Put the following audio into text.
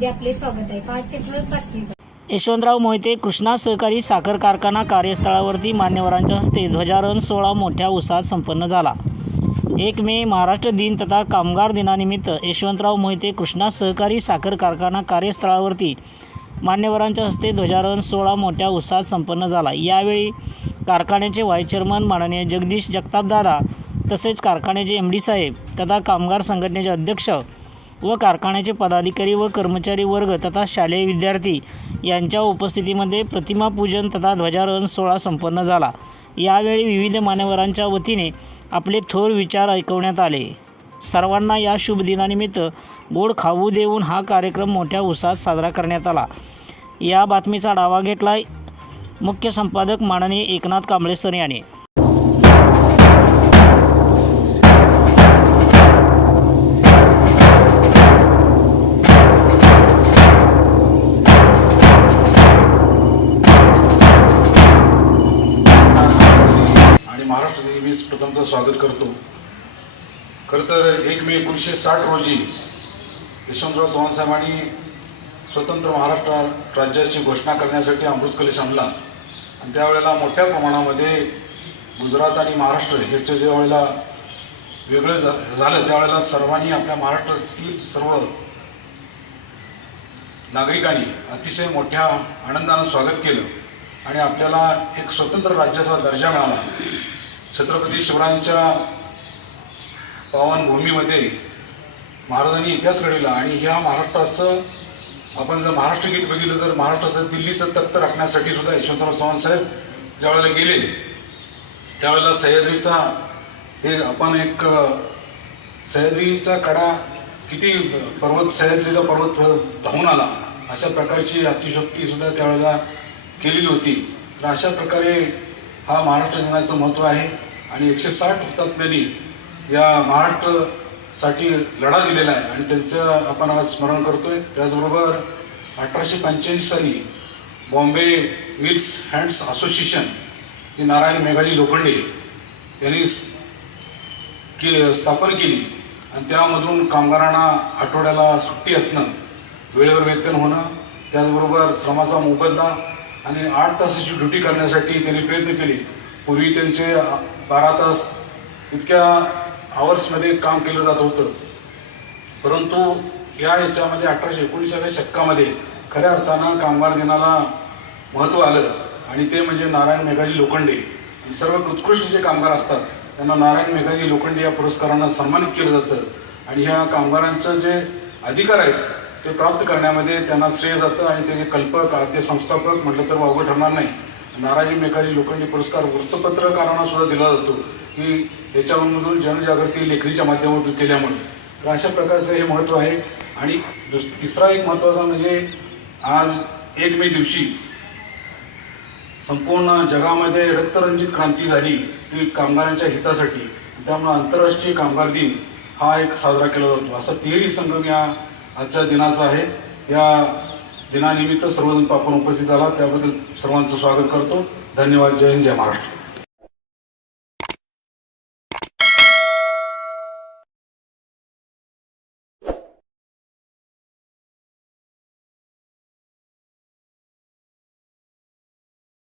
मध्ये आपले स्वागत आहे। पाचचे ठळक बातमी। यशवंतराव मोहिते कृष्णा सहकारी साखर कारखाना कार्यस्थळावरती मान्यवरांच्या हस्ते ध्वजारोहण सोहळा मोठ्या उत्साहात संपन्न झाला। 1 मे महाराष्ट्र दिन तथा कामगार दिनानिमित्त यशवंतराव मोहिते कृष्णा सहकारी साखर कारखाना कार्यस्थळावरती मान्यवरांच्या हस्ते ध्वजारोहण सोहळा मोठ्या उत्साहात संपन्न झाला। यावेळी कारखान्याचे व्हाईस चेअरमन माननीय जगदीश जगतापदादा तसेच कारखान्याचे MD साहेब तथा कामगार संघटनेचे अध्यक्ष व कारखान्याचे पदाधिकारी व कर्मचारी वर्ग तथा शालेय विद्यार्थी यांच्या उपस्थितीमध्ये प्रतिमा पूजन तथा ध्वजारोहण सोहळा संपन्न झाला। यावेळी विविध मान्यवरांच्या वतीने आपले थोर विचार ऐकवण्यात आले। सर्वांना या शुभ दिनानिमित्त गोड खाऊ देऊन हा कार्यक्रम मोठ्या उत्साहात साजरा करण्यात आला। या बातमीचा आढावा घेतला मुख्य संपादक माननीय एकनाथ कांबळे सर यांनी। महाराष्ट्र दिन मी प्रथमतः स्वागत करतो। खरं तर 1 मे 1960 रोजी यशवंतराव चव्हाण साहेबांनी स्वतंत्र महाराष्ट्र राज्याची घोषणा करण्यासाठी अमृत कलश आणला आणि त्यावेळेला मोठ्या प्रमाणामध्ये गुजरात आणि महाराष्ट्र ह्याचं ज्यावेळेला वेगळं झालं त्यावेळेला सर्वांनी आपल्या महाराष्ट्रातील सर्व नागरिकांनी अतिशय मोठ्या आनंदानं स्वागत केलं आणि आपल्याला एक स्वतंत्र राज्याचा दर्जा मिळाला। छत्रपती शिवरायांच्या पावनभूमीमध्ये महाराजांनी इतिहास घडविला आणि ह्या महाराष्ट्राचं आपण जर महाराष्ट्र गीत बघितलं तर महाराष्ट्राचं दिल्लीचं तख्त राखण्यासाठी सुद्धा यशवंतराव चव्हाण साहेब ज्यावेळेला गेले त्यावेळेला सह्याद्रीचा हे आपण एक सह्याद्रीचा कडा किती पर्वत सह्याद्रीचा पर्वत धावून आला अशा प्रकारची अतिशक्तीसुद्धा त्यावेळेला केलेली होती। तर अशा प्रकारे हा महाराष्ट्र दिनाचं महत्त्व आहे आणि 160 हुतात्म्यांनी या महाराष्ट्रासाठी लढा दिलेला आहे आणि त्यांचं आपण आज स्मरण करतोय। त्याचबरोबर 1885 साली बॉम्बे मिल्स हँड्स असोसिएशन ही नारायण मेघाजी लोखंडे यांनी स्थापन केली आणि त्यामधून कामगारांना आठवड्याला सुट्टी असणं, वेळेवर वेतन होणं, त्याचबरोबर श्रमाचा मोबदला आणि 8 तासाची ड्युटी करण्यासाठी त्यांनी प्रयत्न केले। पूर्वी त्यांचे 12 तास इतक्या आवर्समध्ये काम केलं जात होतं, परंतु याच्यामध्ये 1819व्या शतकामध्ये खऱ्या अर्थानं कामगार दिनाला महत्त्व आलं आणि ते म्हणजे नारायण मेघाजी लोखंडे। आणि सर्व उत्कृष्ट जे कामगार असतात त्यांना नारायण मेघाजी लोखंडे या पुरस्कारानं सन्मानित केलं जातं आणि ह्या कामगारांचं जे अधिकार आहेत ते प्राप्त करण्यामध्ये त्यांना श्रेय जातं आणि त्याचे कल्पक आद्य संस्थापक म्हटलं तर वावगं ठरणार नाही। नारायण मेघाजी लोखंडे पुरस्कार वृत्तपत्रकारांना सुद्धा दिला जातो की याच्यामधून जनजागृती लेखणीच्या माध्यमातून केल्यामुळे। तर अशा प्रकारचं हे महत्त्व आहे। आणि तिसरा एक महत्त्वाचा म्हणजे आज 1 मे दिवशी संपूर्ण जगामध्ये रक्तरंजित क्रांती झाली ती कामगारांच्या हितासाठी, त्यामुळे आंतरराष्ट्रीय कामगार दिन हा एक साजरा केला जातो। असा तिहेरी संगम या आजच्या दिनाचा आहे। या दिनानिमित्त सर्वजण आपण उपस्थित आला त्याबद्दल सर्वांचं स्वागत करतो। धन्यवाद। जय हिंद, जय महाराष्ट्र।